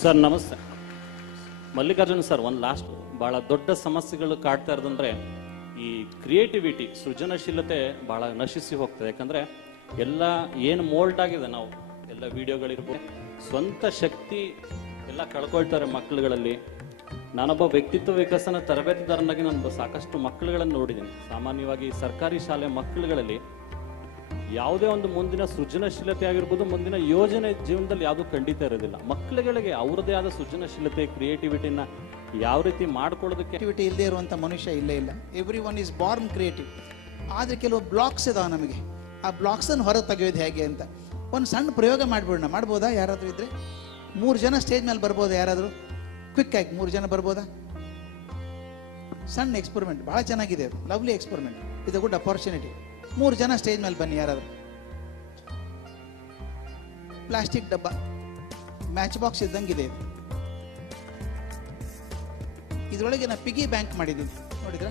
Sir ನಮಸ್ತೆ. Mallikarjun sir, ಒಂದು last ಭಾಳ ದೊಡ್ಡ ಸಮಸ್ಯೆಗಳು ಕಾಡ್ತಾ ಇರೋದಂದ್ರೆ ಈ ಕ್ರಿಯೇಟಿವಿಟಿ, ಸೃಜನಶೀಲತೆ ಭಾಳ ನಶಿಸಿ ಹೋಗ್ತದೆ. ಯಾಕಂದ್ರೆ ಎಲ್ಲ ಏನು ಮೋಲ್ಡ್ ಆಗಿದೆ, ನಾವು ಎಲ್ಲ ವಿಡಿಯೋಗಳಿರ್ಬೋದು, ಸ್ವಂತ ಶಕ್ತಿ ಎಲ್ಲ ಕಳ್ಕೊಳ್ತಾರೆ ಮಕ್ಕಳುಗಳಲ್ಲಿ. ನಾನೊಬ್ಬ ವ್ಯಕ್ತಿತ್ವ ವಿಕಸನ ತರಬೇತಿದಾರನಾಗಿ ನಾನು ಸಾಕಷ್ಟು ಮಕ್ಕಳುಗಳನ್ನು ನೋಡಿದ್ದೀನಿ. ಸಾಮಾನ್ಯವಾಗಿ ಸರ್ಕಾರಿ ಶಾಲೆ ಮಕ್ಕಳುಗಳಲ್ಲಿ ಯಾವುದೇ ಒಂದು ಮುಂದಿನ ಸೃಜನಶೀಲತೆ ಆಗಿರ್ಬೋದು, ಮುಂದಿನ ಯೋಜನೆ ಜೀವನದಲ್ಲಿ ಯಾವುದೂ ಖಂಡಿತ ಇರೋದಿಲ್ಲ. ಮಕ್ಕಳುಗಳಿಗೆ ಅವರದೇ ಆದ ಸೃಜನಶೀಲತೆ, ಕ್ರಿಯೇಟಿವಿಟಿನ ಯಾವ ರೀತಿ ಮಾಡ್ಕೊಳ್ಳೋದಕ್ಕೆ ಕ್ರಿಯೇಟಿವಿಟಿ ಇಲ್ಲದೆ ಇರುವಂಥ ಮನುಷ್ಯ ಇಲ್ಲೇ ಇಲ್ಲ. Every one is Born creative. ಆದರೆ ಕೆಲವು ಬ್ಲಾಕ್ಸ್ ಇದಾವೆ ನಮಗೆ. ಆ ಬ್ಲಾಕ್ಸನ್ನು ಹೊರಗೆ ತೆಗೆಯೋದು ಹೇಗೆ ಅಂತ ಒಂದು ಸಣ್ಣ ಪ್ರಯೋಗ ಮಾಡಿಬಿಡೋಣ. ಮಾಡ್ಬೋದಾ? ಯಾರಾದರೂ ಇದ್ದರೆ 3 ಜನ ಸ್ಟೇಜ್ ಮೇಲೆ ಬರ್ಬೋದಾ? ಯಾರಾದರೂ ಕ್ವಿಕ್ ಆಗಿ 3 ಜನ ಬರ್ಬೋದಾ? ಸಣ್ಣ ಎಕ್ಸ್ಪೆರಿಮೆಂಟ್, ಭಾಳ ಚೆನ್ನಾಗಿದೆ ಅದು. Lovely experiment. ಇದು ಗುಡ್ ಅಪಾರ್ಚುನಿಟಿ. 3 ಜನ ಸ್ಟೇಜ್ ಮೇಲೆ ಬನ್ನಿ. ಯಾರಾದರೂ ಪ್ಲಾಸ್ಟಿಕ್ ಡಬ್ಬ, ಮ್ಯಾಚ್ ಬಾಕ್ಸ್ ಇದ್ದಂಗಿದೆ ಇದು. ಇದರೊಳಗೆ ನಾನು ಪಿಗಿ ಬ್ಯಾಂಕ್ ಮಾಡಿದ್ದೀನಿ, ನೋಡಿದ್ರ?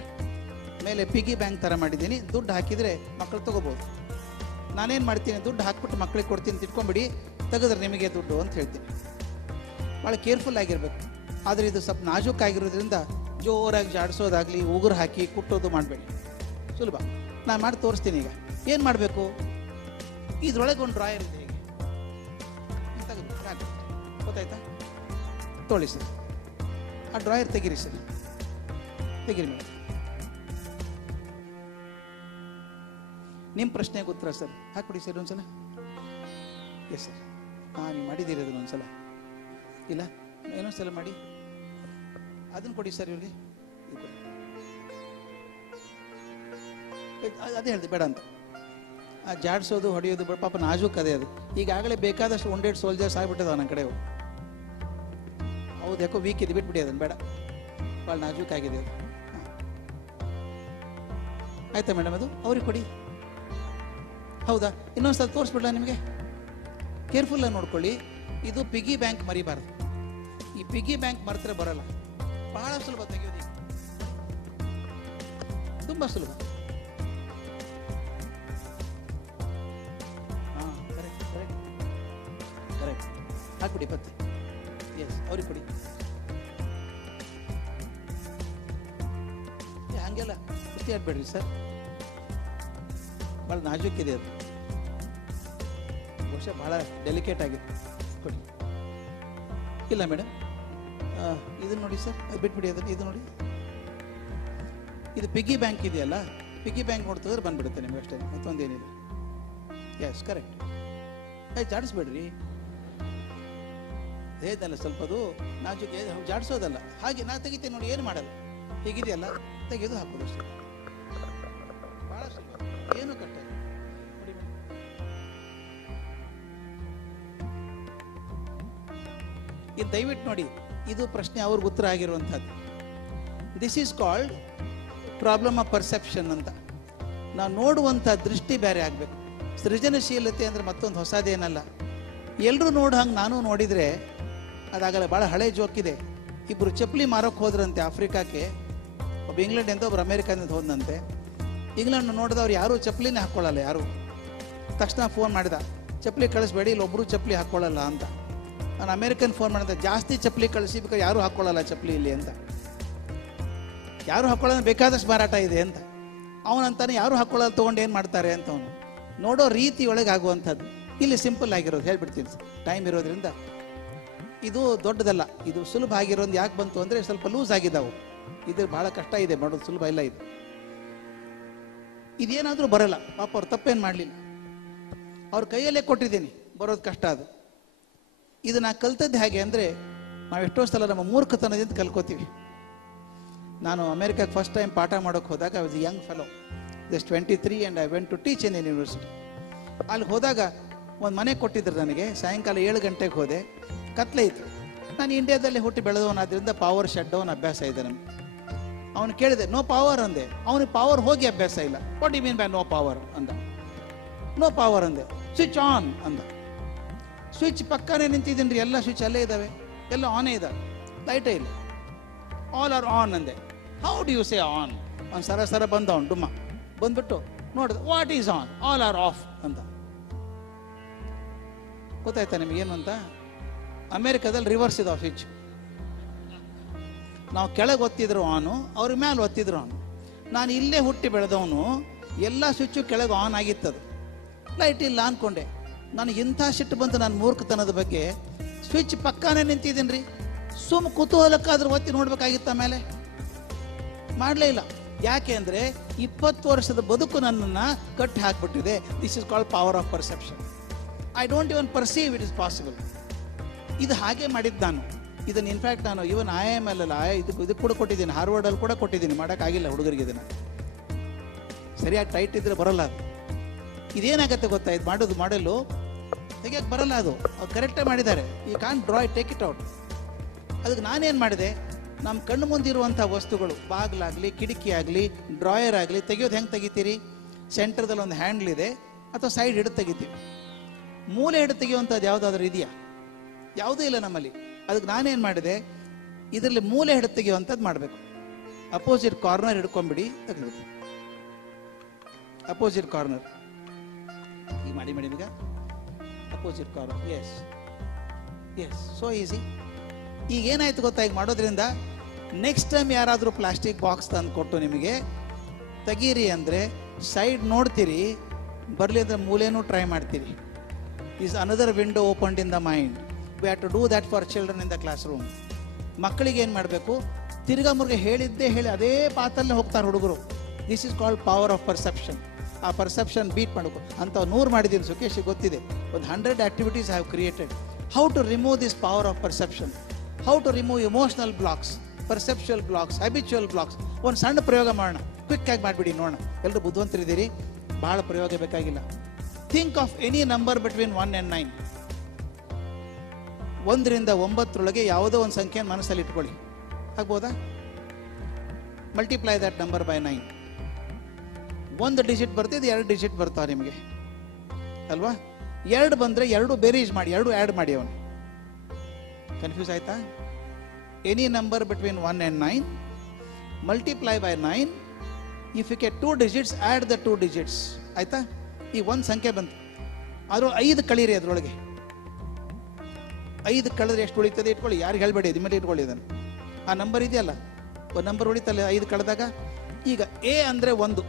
ಮೇಲೆ ಪಿಗಿ ಬ್ಯಾಂಕ್ ಥರ ಮಾಡಿದ್ದೀನಿ. ದುಡ್ಡು ಹಾಕಿದರೆ ಮಕ್ಕಳು ತೊಗೋಬೋದು. ನಾನೇನು ಮಾಡ್ತೀನಿ, ದುಡ್ಡು ಹಾಕ್ಬಿಟ್ಟು ಮಕ್ಕಳಿಗೆ ಕೊಡ್ತೀನಿ, ತಿಟ್ಕೊಂಬಿಡಿ, ತೆಗೆದ್ರೆ ನಿಮಗೆ ದುಡ್ಡು ಅಂತ ಹೇಳ್ತೀನಿ. ಭಾಳ ಕೇರ್ಫುಲ್ ಆಗಿರಬೇಕು. ಆದರೆ ಇದು ಸ್ವಲ್ಪ ನಾಜೂಕಾಗಿರೋದ್ರಿಂದ ಜೋರಾಗಿ ಜಾಡಿಸೋದಾಗಲಿ, ಉಗುರು ಹಾಕಿ ಕುಟ್ಟೋದು ಮಾಡಬೇಡಿ. ಸುಲಭ ನಾನು ಮಾಡಿ ತೋರಿಸ್ತೀನಿ. ಈಗ ಏನು ಮಾಡಬೇಕು, ಇದರೊಳಗೆ ಒಂದು ಡ್ರಾಯರ್ ಇದೆ. ಹೀಗೆ ತೆಗೆದು ಸಾಕು, ಗೊತ್ತಾಯ್ತಾ? ತೊಳಿ ಸರ್, ಆ ಡ್ರಾಯರ್ ತೆಗೀರಿ ಸರ್, ತೆಗೀರಿ ಮೇಡಮ್. ನಿಮ್ಮ ಪ್ರಶ್ನೆಗೆ ಉತ್ತರ ಸರ್. ಹಾಕ್ಬಿಡಿ ಸರ್ ಒಂದ್ಸಲ. Yes sir. ಹಾಂ, ನೀವು ಮಾಡಿದ್ದೀರಿ ಅದನ್ನು ಒಂದ್ಸಲ. ಇಲ್ಲ, ಇನ್ನೊಂದ್ಸಲ ಮಾಡಿ. ಅದನ್ನು ಕೊಡಿ ಸರ್ ಇವ್ರಿಗೆ. ಅದೇ ಹೇಳಿದೆ ಬೇಡ ಅಂತ. ಆ ಜಾಡಿಸೋದು, ಹೊಡೆಯೋದು ಪಾಪ ನಾಜೂಕ್ ಅದೇ ಅದು. ಈಗಾಗಲೇ ಬೇಕಾದಷ್ಟು ಒಂಡೆಡ್ ಸೋಲ್ಜರ್ಸ್ ಆಗಿಬಿಟ್ಟದ ನನ್ನ ಕಡೆ. ಹೌದು, ಯಾಕೋ ವೀಕ್ ಇದೆ, ಬಿಟ್ಬಿಡಿ ಅದನ್ನು, ಬೇಡ. ಭಾಳ ನಾಜೂಕ್ ಆಗಿದೆ ಅದು. ಆಯ್ತಾ ಮೇಡಮ್? ಅದು ಅವ್ರಿಗೆ ಕೊಡಿ. ಹೌದಾ? ಇನ್ನೊಂದ್ಸಲ ತೋರಿಸ್ಬಿಡ್ಲಾ ನಿಮಗೆ? ಕೇರ್ಫುಲ್ಲಾಗಿ ನೋಡ್ಕೊಳ್ಳಿ. ಇದು ಪಿಗಿ ಬ್ಯಾಂಕ್ ಮರಿಬಾರ್ದು. ಈ ಪಿಗಿ ಬ್ಯಾಂಕ್ ಮರೆತರೆ ಬರಲ್ಲ. ಬಹಳ ಸುಲಭ ತೆಗೆಯೋದು, ತುಂಬ ಸುಲಭ. ಹಾಂ, ಕರೆಕ್ಟ್ ಕರೆಕ್ಟ್ ಕರೆಕ್ಟ್. ಹಾಕ್ಬಿಡಿ ಪತ್ತೆ. ಎಸ್, ಅವ್ರಿಗೆ ಕೊಡಿ. ಹಂಗೆಲ್ಲ ಕುಸ್ತಿ ಆಡ್ಬೇಡ್ರಿ ಸರ್, ಭಾಳ ನಾಜೂಕಿದೆ ಅದು. ಬಹುಶಃ ಭಾಳ ಡೆಲಿಕೇಟ್ ಆಗಿದೆ. ಕೊಡಿ. ಇಲ್ಲ ಮೇಡಮ್, ಇದನ್ನು ನೋಡಿ ಸರ್, ಅದು ಬಿಟ್ಬಿಡಿ ಅದನ್ನು. ಇದು ನೋಡಿ, ಇದು ಪಿಗಿ ಬ್ಯಾಂಕ್ ಇದೆಯಲ್ಲ, ಪಿಗಿ ಬ್ಯಾಂಕ್ ನೋಡ್ತಿದ್ರೆ ಬಂದ್ಬಿಡುತ್ತೆ ನಿಮ್ಗೆ ಅಷ್ಟೇ, ಮತ್ತೊಂದೇನಿದೆ. S, correct. ಜಾಡಿಸ್ಬೇಡ್ರಿ. ಹೇದಲ್ಲ ಸ್ವಲ್ಪ ಅದು ನಾಜೂಕೆ, ಜಾಡಿಸೋದಲ್ಲ. ಹಾಗೆ ನಾ ತೆಗಿತೇನೆ ನೋಡಿ, ಏನು ಮಾಡಲ್ಲ. ಹೀಗಿದೆಯಲ್ಲ, ತೆಗೆದು ಹಾಕೋದು ಅಷ್ಟೇ. ಭಾಳ ಸ್ವಲ್ಪ, ಏನು ಕಟ್ಟ ನೋಡಿ ಮೇಡಮ್. ಇದು ದಯವಿಟ್ಟು ನೋಡಿ, ಇದು ಪ್ರಶ್ನೆ ಅವ್ರಿಗೆ ಉತ್ತರ ಆಗಿರುವಂಥದ್ದು. This is called problem of perception ಅಂತ. ನಾವು ನೋಡುವಂಥ ದೃಷ್ಟಿ ಬೇರೆ ಆಗಬೇಕು. ಸೃಜನಶೀಲತೆ ಅಂದರೆ ಮತ್ತೊಂದು ಹೊಸದೇನಲ್ಲ. ಎಲ್ಲರೂ ನೋಡು ಹಂಗೆ ನಾನು ನೋಡಿದರೆ ಅದಾಗಲ್ಲ. ಭಾಳ ಹಳೆ ಜೋಕಿದೆ. ಇಬ್ಬರು ಚಪ್ಪಲಿ ಮಾರೋಕ್ಕೆ ಹೋದ್ರಂತೆ ಆಫ್ರಿಕಾಕ್ಕೆ. ಒಬ್ಬ ಇಂಗ್ಲೆಂಡಿಂದ, ಒಬ್ಬರು ಅಮೇರಿಕಾದಿಂದ ಹೋದಂತೆ. ಇಂಗ್ಲೆಂಡ್ ನೋಡಿದವ್ರು ಯಾರೂ ಚಪ್ಪಲಿನೇ ಹಾಕ್ಕೊಳ್ಳಲ್ಲ. ಯಾರು ತಕ್ಷಣ ಫೋನ್ ಮಾಡಿದ, ಚಪ್ಪಲಿ ಕಳಿಸ್ಬೇಡಿ, ಇಲ್ಲೊಬ್ಬರು ಚಪ್ಪಲಿ ಹಾಕ್ಕೊಳ್ಳಲ್ಲ ಅಂತ. ನಾನು ಅಮೇರಿಕನ್ ಫೋನ್ ಮಾಡಿದೆ, ಜಾಸ್ತಿ ಚಪ್ಪಲಿ ಕಳಿಸಿ, ಬೇಕಾದ್ರೆ ಯಾರೂ ಹಾಕ್ಕೊಳ್ಳಲ್ಲ ಚಪ್ಪಲಿ ಇಲ್ಲಿ ಅಂತ. ಯಾರು ಹಾಕ್ಕೊಳ್ಳೋದು ಬೇಕಾದಷ್ಟು ಮಾರಾಟ ಇದೆ ಅಂತ. ಅವನಂತಾನೆ ಯಾರು ಹಾಕ್ಕೊಳ್ಳೋದು ತೊಗೊಂಡು ಏನು ಮಾಡ್ತಾರೆ ಅಂತ. ಅವನು ನೋಡೋ ರೀತಿ ಒಳಗೆ ಆಗುವಂಥದ್ದು. ಇಲ್ಲಿ ಸಿಂಪಲ್ ಆಗಿರೋದು ಹೇಳ್ಬಿಡ್ತೀನಿ, ಟೈಮ್ ಇರೋದ್ರಿಂದ. ಇದು ದೊಡ್ಡದಲ್ಲ, ಇದು ಸುಲಭ ಆಗಿರೋದು. ಯಾಕೆ ಬಂತು ಅಂದರೆ ಸ್ವಲ್ಪ ಲೂಸ್ ಆಗಿದ್ದಾವೆ. ಇದು ಭಾಳ ಕಷ್ಟ ಇದೆ ಮಾಡೋದು, ಸುಲಭ ಇಲ್ಲ ಇದು. ಇದೇನಾದರೂ ಬರಲ್ಲ, ಪಾಪ ಅವ್ರು ತಪ್ಪೇನು ಮಾಡಲಿಲ್ಲ, ಅವ್ರ ಕೈಯಲ್ಲೇ ಕೊಟ್ಟಿದ್ದೀನಿ, ಬರೋದು ಕಷ್ಟ ಅದು. ಇದು ನಾ ಕಲ್ತದ್ದು ಹೇಗೆ ಅಂದರೆ, ನಾವು ಎಷ್ಟೋ ಸಲ ನಮ್ಮ ಮೂರ್ಖತನದಿಂದ ಕಲ್ಕೋತೀವಿ. ನಾನು ಅಮೇರಿಕಾಗೆ ಫಸ್ಟ್ ಟೈಮ್ ಪಾಠ ಮಾಡೋಕ್ಕೆ ಹೋದಾಗ, I was a young fellow, just 23 and I went to teach in university. ಅಲ್ಲಿ ಹೋದಾಗ ಒಂದು ಮನೆ ಕೊಟ್ಟಿದ್ರು ನನಗೆ. ಸಾಯಂಕಾಲ 7 ಗಂಟೆಗೆ ಹೋದೆ, ಕತ್ಲೆ ಇತ್ತು. ನಾನು ಇಂಡಿಯಾದಲ್ಲಿ ಹುಟ್ಟಿ ಬೆಳೆದವನಾದ್ರಿಂದ ಪವರ್ ಶಟ್ ಡೌನ್ ಅಭ್ಯಾಸ ಇದೆ ನಮಗೆ. ಅವನು ಕೇಳಿದೆ, ನೋ ಪವರ್ ಅಂದೆ. ಅವನಿಗೆ ಪವರ್ ಹೋಗಿ ಅಭ್ಯಾಸ ಇಲ್ಲ. What you mean by no power ಅಂದ. ನೋ ಪವರ್ ಅಂದೆ. ಸ್ವಿಚ್ ಆನ್ ಅಂದ. ಸ್ವಿಚ್ ಪಕ್ಕನೇ ನಿಂತಿದ್ದೀನಿ ರೀ, ಎಲ್ಲ ಸ್ವಿಚ್ ಅಲ್ಲೇ ಇದ್ದಾವೆ, ಎಲ್ಲ ಆನೇ ಇದ್ದಾವೆ, ಲೈಟೇ ಇಲ್ಲ. ಆಲ್ ಆರ್ ಆನ್ ಅಂದೆ. How do you say on? ಅವ್ನು ಸರ ಬಂದ, ಅವ್ನು ಡುಮ್ಮ ಬಂದ್ಬಿಟ್ಟು ನೋಡಿದ, what is on? All are off ಅಂತ. ಗೊತ್ತಾಯ್ತಾ ನಿಮಗೇನು ಅಂತ? ಅಮೇರಿಕಾದಲ್ಲಿ ರಿವರ್ಸ್ ಇದಾವೆ ಸ್ವಿಚ್. ನಾವು ಕೆಳಗೆ ಒತ್ತಿದ್ರು ಆನು, ಅವ್ರ ಮೇಲೆ ಒತ್ತಿದ್ರು ಆನು. ನಾನು ಇಲ್ಲೇ ಹುಟ್ಟಿ ಬೆಳೆದವನು, ಎಲ್ಲ ಸ್ವಿಚ್ಚು ಕೆಳಗೆ ಆನ್ ಆಗಿತ್ತದು, ಲೈಟ್ ಇಲ್ಲ ಅಂದ್ಕೊಂಡೆ. ನನಗೆ ಇಂಥ ಸಿಟ್ಟು ಬಂತು ನನ್ನ ಮೂರ್ಖತನದ ಬಗ್ಗೆ. ಸ್ವಿಚ್ ಪಕ್ಕಾನೇ ನಿಂತಿದ್ದೀನಿ ರೀ, ಸುಮ್ಮ ಕುತೂಹಲಕ್ಕಾದ್ರೂ ಒತ್ತಿ ನೋಡ್ಬೇಕಾಗಿತ್ತ ಮೇಲೆ, ಮಾಡಲೇ ಇಲ್ಲ. ಯಾಕೆ ಅಂದರೆ 20 ವರ್ಷದ ಬದುಕು ನನ್ನನ್ನು ಕಟ್ಟಿ ಹಾಕ್ಬಿಟ್ಟಿದೆ. This is called power of perception. I don't even perceive it is possible. ಇದು ಹಾಗೆ ಮಾಡಿದ್ದು ನಾನು. ಇದನ್ನು ಇನ್ಫ್ಯಾಕ್ಟ್ ನಾನು ಇವನ್ IIM ಅಲ್ಲ, ಇದಕ್ಕೆ ಕೂಡ ಕೊಟ್ಟಿದ್ದೀನಿ, ಹಾರ್ವರ್ಡಲ್ಲಿ ಕೂಡ ಕೊಟ್ಟಿದ್ದೀನಿ. ಮಾಡೋಕ್ಕಾಗಿಲ್ಲ ಹುಡುಗರಿಗೆ ಇದನ್ನು. ಸರಿಯಾಗಿ ಟೈಟ್ ಇದ್ರೆ ಬರೋಲ್ಲ ಅದು. ಇದೇನಾಗತ್ತೆ ಗೊತ್ತಾ, ಇದು ಮಾಡೋದು ಮಾಡಲು ತೆಗಿಯೋಕ್ಕೆ ಬರಲ್ಲ. ಅದು ಕರೆಕ್ಟಾಗಿ ಮಾಡಿದ್ದಾರೆ. ಈ ಕಾನ್ draw it, take it out. ಅದಕ್ಕೆ ನಾನೇನು ಮಾಡಿದೆ, ನಮ್ಮ ಕಣ್ಣು ಮುಂದಿರುವಂಥ ವಸ್ತುಗಳು, ಬಾಗಿಲಾಗಲಿ ಕಿಟಕಿ ಆಗಲಿ ಡ್ರಾಯರ್ ಆಗಲಿ ತೆಗಿಯೋದು ಹೆಂಗೆ ತೆಗಿತೀರಿ? ಸೆಂಟರ್ದಲ್ಲಿ ಒಂದು ಹ್ಯಾಂಡ್ಲ್ ಇದೆ ಅಥವಾ ಸೈಡ್ ಹಿಡಿದು ತೆಗಿತೀವಿ. ಮೂಲೆ ಹಿಡಿದು ತೆಗಿಯುವಂಥದ್ದು ಯಾವುದಾದ್ರೂ ಇದೆಯಾ? ಯಾವುದೂ ಇಲ್ಲ ನಮ್ಮಲ್ಲಿ. ಅದಕ್ಕೆ ನಾನೇನು ಮಾಡಿದೆ, ಇದರಲ್ಲಿ ಮೂಲೆ ಹಿಡಿದು ತೆಗಿಯುವಂಥದ್ದು ಮಾಡಬೇಕು. ಅಪೋಸಿಟ್ ಕಾರ್ನರ್ ಹಿಡ್ಕೊಂಬಿಡಿ, ತೆಗೆದ್ಬಿಡಿ. ಅಪೋಸಿಟ್ ಕಾರ್ನರ್ ಈಗ ಮಾಡಿ ಈಗ opposite corner. Yes yes, so easy. ಈಗ ಏನಾಯ್ತು ಗೊತ್ತಾ, ಈಗ ಮಾಡೋದ್ರಿಂದ ನೆಕ್ಸ್ಟ್ ಟೈಮ್ ಯಾರಾದರೂ ಪ್ಲಾಸ್ಟಿಕ್ ಬಾಕ್ಸ್ ತಂದು ಕೊಟ್ಟು ನಿಮಗೆ ತೆಗೀರಿ ಅಂದರೆ ಸೈಡ್ ನೋಡ್ತೀರಿ, ಬರಲಿ ಅಂದರೆ ಮೂಲೆನೂ ಟ್ರೈ ಮಾಡ್ತೀರಿ. Is another window opened in the mind. We have to do that for children in the classroom. ಮಕ್ಕಳಿಗೆ ಏನು ಮಾಡಬೇಕು, ತಿರ್ಗಾ ಮುರುಗೆ ಹೇಳಿದ್ದೇ ಹೇಳಿ ಅದೇ ಪಾತಲ್ಲೇ ಹೋಗ್ತಾರೆ ಹುಡುಗರು. This is called power of perception. ಆ ಪರ್ಸೆಪ್ಷನ್ ಬೀಟ್ ಮಾಡಬೇಕು ಅಂತ 100 ಮಾಡಿದ್ದೀನಿ, ಸುಖೇಶ್ ಗೊತ್ತಿದೆ. ಒಂದು 100 activities have created. How to remove this power of perception, how to remove emotional blocks, perceptual blocks, habitual blocks. ಒಂದು ಸಣ್ಣ ಪ್ರಯೋಗ ಮಾಡೋಣ, ಕ್ವಿಕ್ಕಾಗಿ ಮಾಡಿಬಿಡಿ ನೋಡೋಣ. ಎಲ್ಲರೂ ಬುದ್ಧಿವಂತರಿದ್ದೀರಿ, ಭಾಳ ಪ್ರಯೋಗ ಬೇಕಾಗಿಲ್ಲ. Think of any number between 1 and 9. 1 ರಿಂದ 9 ಯಾವುದೋ ಒಂದು ಸಂಖ್ಯೆಯನ್ನು ಮನಸ್ಸಲ್ಲಿ ಇಟ್ಕೊಳ್ಳಿ. ಆಗ್ಬೋದಾ? Multiply that number by 9. 1 digit ಬರ್ತಿದ್ದು 2 ಡಿಜಿಟ್ ಬರ್ತಾವೆ ನಿಮಗೆ ಅಲ್ವಾ? 2 ಬಂದರೆ 2 ಬೇರೀಸ್ ಮಾಡಿ, 2 ಆ್ಯಡ್ ಮಾಡಿ. ಅವನು ಕನ್ಫ್ಯೂಸ್ ಆಯ್ತಾ? Any number between 1 and 9, multiply by 9. If you get 2 digits, add the 2 digits. ಆಯ್ತಾ? ಈ ಒಂದು ಸಂಖ್ಯೆ ಬಂತು, ಆದರೂ 5 ಕಳೀರಿ ಅದರೊಳಗೆ. 5 ಕಳೆದ್ರೆ ಎಷ್ಟು ಉಳಿತದೆ ಇಟ್ಕೊಳ್ಳಿ, ಯಾರಿಗೆ ಹೇಳಬೇಡಿ, ಇದು ಮೇಲೆ ಇಟ್ಕೊಳ್ಳಿ ಇದನ್ನು. ಆ ನಂಬರ್ ಇದೆಯಲ್ಲ, ಒಂದು ನಂಬರ್ ಉಳಿತಲ್ಲ 5 ಕಳೆದಾಗ. ಈಗ ಎ ಅಂದರೆ 1,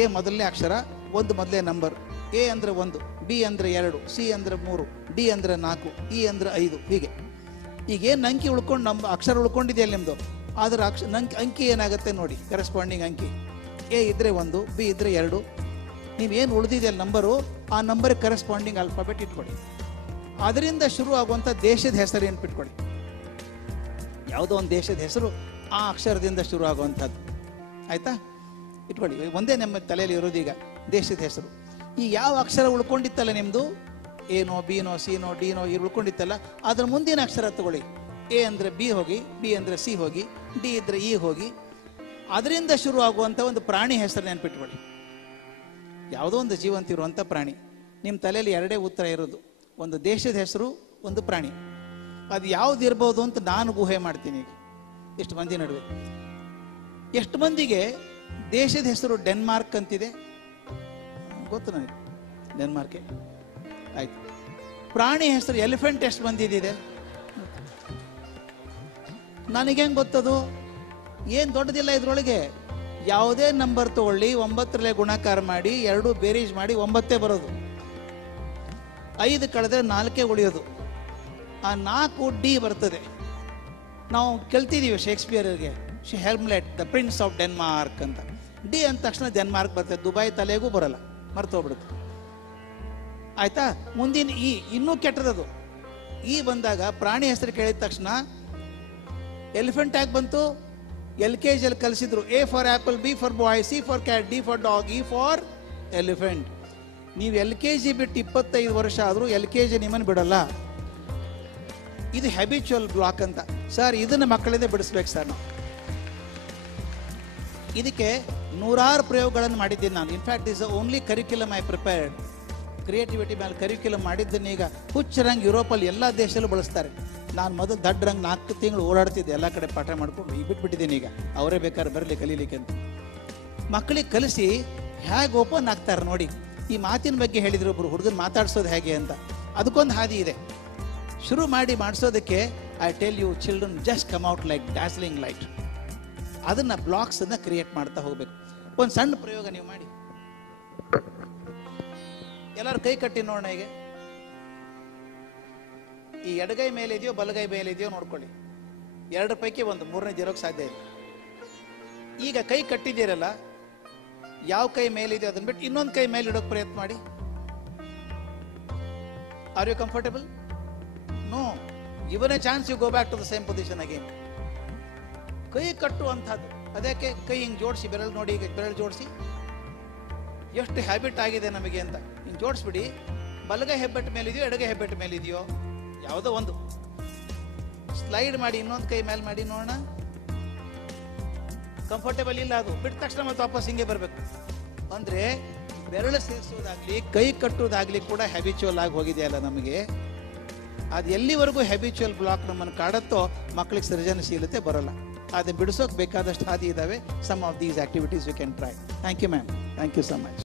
ಎ ಮೊದಲನೇ ಅಕ್ಷರ, 1 ಮೊದಲೇ ನಂಬರ್. ಎ ಅಂದರೆ 1, ಬಿ ಅಂದರೆ 2, ಸಿ ಅಂದರೆ 3, ಡಿ ಅಂದರೆ 4, ಇ ಅಂದರೆ 5. ಹೀಗೆ ಈಗ ಏನು ಅಂಕಿ ಉಳ್ಕೊಂಡು, ನಮ್ಮ ಅಕ್ಷರ ಉಳ್ಕೊಂಡಿದೆಯಲ್ಲ ನಿಮ್ಮದು, ಅದರ ಅಂಕಿ ಏನಾಗುತ್ತೆ ನೋಡಿ, ಕರೆಸ್ಪಾಂಡಿಂಗ್ ಅಂಕಿ. ಎ ಇದ್ದರೆ 1, ಬಿ ಇದ್ದರೆ 2, ನೀವೇನು ಉಳಿದಿದೆಯಲ್ಲ ನಂಬರು, ಆ ನಂಬರ್ಗೆ ಕರೆಸ್ಪಾಂಡಿಂಗ್ ಆಲ್ಫಾಬೆಟ್ ಇಟ್ಕೊಳ್ಳಿ. ಅದರಿಂದ ಶುರು ಆಗುವಂಥ ದೇಶದ ಹೆಸರು ಏನ್ಪಿಟ್ಕೊಳ್ಳಿ. ಯಾವುದೋ ಒಂದು ದೇಶದ ಹೆಸರು ಆ ಅಕ್ಷರದಿಂದ ಶುರು ಆಗುವಂಥದ್ದು. ಆಯಿತಾ? ಇಟ್ಕೊಳ್ಳಿ. ಒಂದೇ ನಮ್ಮ ತಲೆಯಲ್ಲಿ ಇರೋದು ಈಗ ದೇಶದ ಹೆಸರು. ಈ ಯಾವ ಅಕ್ಷರ ಉಳ್ಕೊಂಡಿತ್ತಲ್ಲ ನಿಮ್ಮದು, ಏನೋ ಬಿನೋ ಸಿನೋ ಡಿನೋ ಇದು ಉಳ್ಕೊಂಡಿತ್ತಲ್ಲ, ಅದರ ಮುಂದಿನ ಅಕ್ಷರ ತಗೊಳ್ಳಿ. ಎ ಅಂದರೆ ಬಿ ಹೋಗಿ, ಬಿ ಅಂದರೆ ಸಿ ಹೋಗಿ, ಡಿ ಇದ್ದರೆ ಇ ಹೋಗಿ, ಅದರಿಂದ ಶುರು ಆಗುವಂಥ ಒಂದು ಪ್ರಾಣಿ ಹೆಸರು ನೆನ್ಪಿಟ್ಕೊಳ್ಳಿ. ಯಾವುದೋ ಒಂದು ಜೀವಂತ ಇರುವಂಥ ಪ್ರಾಣಿ. ನಿಮ್ಮ ತಲೆಯಲ್ಲಿ 2 ಉತ್ತರ ಇರೋದು, ಒಂದು ದೇಶದ ಹೆಸರು, ಒಂದು ಪ್ರಾಣಿ. ಅದು ಯಾವ್ದು ಇರ್ಬೋದು ಅಂತ ನಾನು ಊಹೆ ಮಾಡ್ತೀನಿ. ಈಗ ಎಷ್ಟು ಮಂದಿ ನಡುವೆ, ಎಷ್ಟು ಮಂದಿಗೆ ದೇಶದ ಹೆಸರು ಡೆನ್ಮಾರ್ಕ್ ಅಂತಿದೆ ಗೊತ್ತು ನನಗೆ? ಡೆನ್ಮಾರ್ಕೆ ಆಯ್ತು. ಪ್ರಾಣಿ ಹೆಸರು ಎಲಿಫೆಂಟ್ ಎಷ್ಟು ಬಂದಿದೆ ನನಗೆ ಹೆಂಗೆ ಗೊತ್ತದು? ಏನು ದೊಡ್ಡದಿಲ್ಲ ಇದ್ರೊಳಗೆ. ಯಾವುದೇ ನಂಬರ್ ತಗೊಳ್ಳಿ, 9 ಗುಣಾಕಾರ ಮಾಡಿ, 2 ಬೇರೀಜ್ ಮಾಡಿ 9 ಬರೋದು. 5 ಕಳೆದ್ರೆ 4 ಉಳಿಯೋದು. ಆ 4 ಡಿ ಬರ್ತದೆ. ನಾವು ಕೇಳ್ತಿದ್ದೀವಿ ಶೇಕ್ಸ್ಪಿಯರ್ಗೆ, Hamlet the prince of Denmark ಅಂತ. ಡಿ ಅಂದ ತಕ್ಷಣ ಡೆನ್ಮಾರ್ಕ್ ಬರ್ತದೆ, ದುಬೈ ತಲೆಗೂ ಬರಲ್ಲ, ಮರ್ತೋಗ್ಬಿಡುತ್ತೆ. ಆಯ್ತಾ? ಮುಂದಿನ ಇ ಇನ್ನೂ ಕೆಟ್ಟದದು. ಇ ಬಂದಾಗ ಪ್ರಾಣಿ ಹೆಸರು ಕೇಳಿದ ತಕ್ಷಣ ಎಲಿಫೆಂಟ್ ಆಗಿ ಬಂತು. LKGಯಲ್ಲಿ ಕಲಿಸಿದ್ರು, A for apple, B for boy, C for cat, D for dog, E for elephant. ನೀವು LKG ಬಿಟ್ಟು 25 ವರ್ಷ ಆದರೂ LKG ನಿಮ್ಮನ್ನು ಬಿಡಲ್ಲ. ಇದು ಹ್ಯಾಬಿಚುವಲ್ ಬ್ಲಾಕ್ ಅಂತ. ಸರ್ ಇದನ್ನು ಮಕ್ಕಳಿಂದ ಬಿಡಿಸ್ಬೇಕು ಸರ್ ನಾವು. ಇದಕ್ಕೆ 100 ಪ್ರಯೋಗಗಳನ್ನು ಮಾಡಿದ್ದೀನಿ ನಾನು. In fact is only curriculum I prepared. Creativity ಮೇಲೆ ಕರಿಕ್ಯುಲಮ್ ಮಾಡಿದ್ದನ್ನು ಈಗ ಹುಚ್ಚರಂಗೆ ಯುರೋಪಲ್ಲಿ ಎಲ್ಲ ದೇಶದಲ್ಲೂ ಬಳಸ್ತಾರೆ. ನಾನು ಮೊದಲು ದಡ್ಡರಂಗೆ 4 ತಿಂಗಳು ಓಡಾಡ್ತಿದ್ದೆ, ಎಲ್ಲ ಕಡೆ ಪಾಠ ಮಾಡ್ಕೊಂಡು. ಈಗ ಬಿಟ್ಬಿಟ್ಟಿದ್ದೀನಿ. ಈಗ ಅವರೇ ಬೇಕಾದ್ರೆ ಬರಲಿ ಕಲೀಲಿಕ್ಕೆ ಅಂತ. ಮಕ್ಕಳಿಗೆ ಕಲಿಸಿ ಹೇಗೆ ಓಪನ್ ಆಗ್ತಾರೆ ನೋಡಿ. ಈ ಮಾತಿನ ಬಗ್ಗೆ ಹೇಳಿದ್ರು ಒಬ್ಬರು, ಹುಡುಗನ ಮಾತಾಡ್ಸೋದು ಹೇಗೆ ಅಂತ. ಅದಕ್ಕೊಂದು ಹಾದಿ ಇದೆ. ಶುರು ಮಾಡಿ ಮಾಡಿಸೋದಕ್ಕೆ I tell you children just come out like dazzling light. ಅದನ್ನ ಬ್ಲಾಕ್ಸ್ ಅನ್ನ ಕ್ರಿಯೇಟ್ ಮಾಡ್ತಾ ಹೋಗ್ಬೇಕು. ಒಂದು ಸಣ್ಣ ಪ್ರಯೋಗ ನೀವು ಮಾಡಿ. ಎಲ್ಲರೂ ಕೈ ಕಟ್ಟಿ ನೋಡೋಣ. ಈಗ ಈ ಎಡಗೈ ಮೇಲೆ ಇದೆಯೋ ಬಲಗೈ ಮೇಲೆ ಇದೆಯೋ ನೋಡ್ಕೊಳ್ಳಿ. ಎರಡರ ಪೈಕಿ ಒಂದು, ಮೂರನೇ ಇರೋಕ್ಕೆ ಸಾಧ್ಯ ಇಲ್ಲ. ಈಗ ಕೈ ಕಟ್ಟಿದ್ದೀರಲ್ಲ, ಯಾವ ಕೈ ಮೇಲಿದೆಯೋ ಅದನ್ನ ಬಿಟ್ಟು ಇನ್ನೊಂದು ಕೈ ಮೇಲೆ ಇಡೋಕೆ ಪ್ರಯತ್ನ ಮಾಡಿ. Are you comfortable? No. Given a chance you go back to the same position again. ಕೈ ಕಟ್ಟುವಂಥದ್ದು ಅದಕ್ಕೆ ಕೈ ಹಿಂಗೆ ಜೋಡಿಸಿ, ಬೆರಳು ನೋಡಿ, ಈಗ ಬೆರಳು ಜೋಡಿಸಿ. ಎಷ್ಟು ಹ್ಯಾಬಿಟ್ ಆಗಿದೆ ನಮಗೆ ಅಂತ. ಹಿಂಗೆ ಜೋಡಿಸ್ಬಿಡಿ. ಬಲಗೈ ಹೆಬ್ಬೆಟ್ಟು ಮೇಲಿದೆಯೋ ಎಡಗೈ ಹೆಬ್ಬೆಟ್ಟು ಮೇಲಿದೆಯೋ ಯಾವುದೋ ಒಂದು ಸ್ಲೈಡ್ ಮಾಡಿ, ಇನ್ನೊಂದು ಕೈ ಮೇಲೆ ಮಾಡಿ ನೋಡೋಣ. ಕಂಫರ್ಟೇಬಲ್ ಇಲ್ಲ, ಅದು ಬಿಟ್ಟ ತಕ್ಷಣ ಮತ್ತೆ ವಾಪಸ್ ಹಿಂಗೆ ಬರಬೇಕು. ಅಂದರೆ ಬೆರಳು ಸೇರಿಸೋದಾಗ್ಲಿ ಕೈ ಕಟ್ಟೋದಾಗ್ಲಿ ಕೂಡ ಹ್ಯಾಬಿಚುವಲ್ ಆಗಿ ಹೋಗಿದೆಯಲ್ಲ ನಮಗೆ. ಅದು ಎಲ್ಲಿವರೆಗೂ ಹ್ಯಾಬಿಚುವಲ್ ಬ್ಲಾಕ್ ನಮ್ಮನ್ನು ಕಾಡುತ್ತೋ ಮಕ್ಕಳಿಗೆ ಸೃಜನಶೀಲತೆ ಬರೋಲ್ಲ. ಅದನ್ನು ಬಿಡಿಸೋಕೆ ಬೇಕಾದಷ್ಟು ಹಾದಿ ಇದ್ದಾವೆ. Some of these activities you can try. Thank you ma'am. Thank you so much.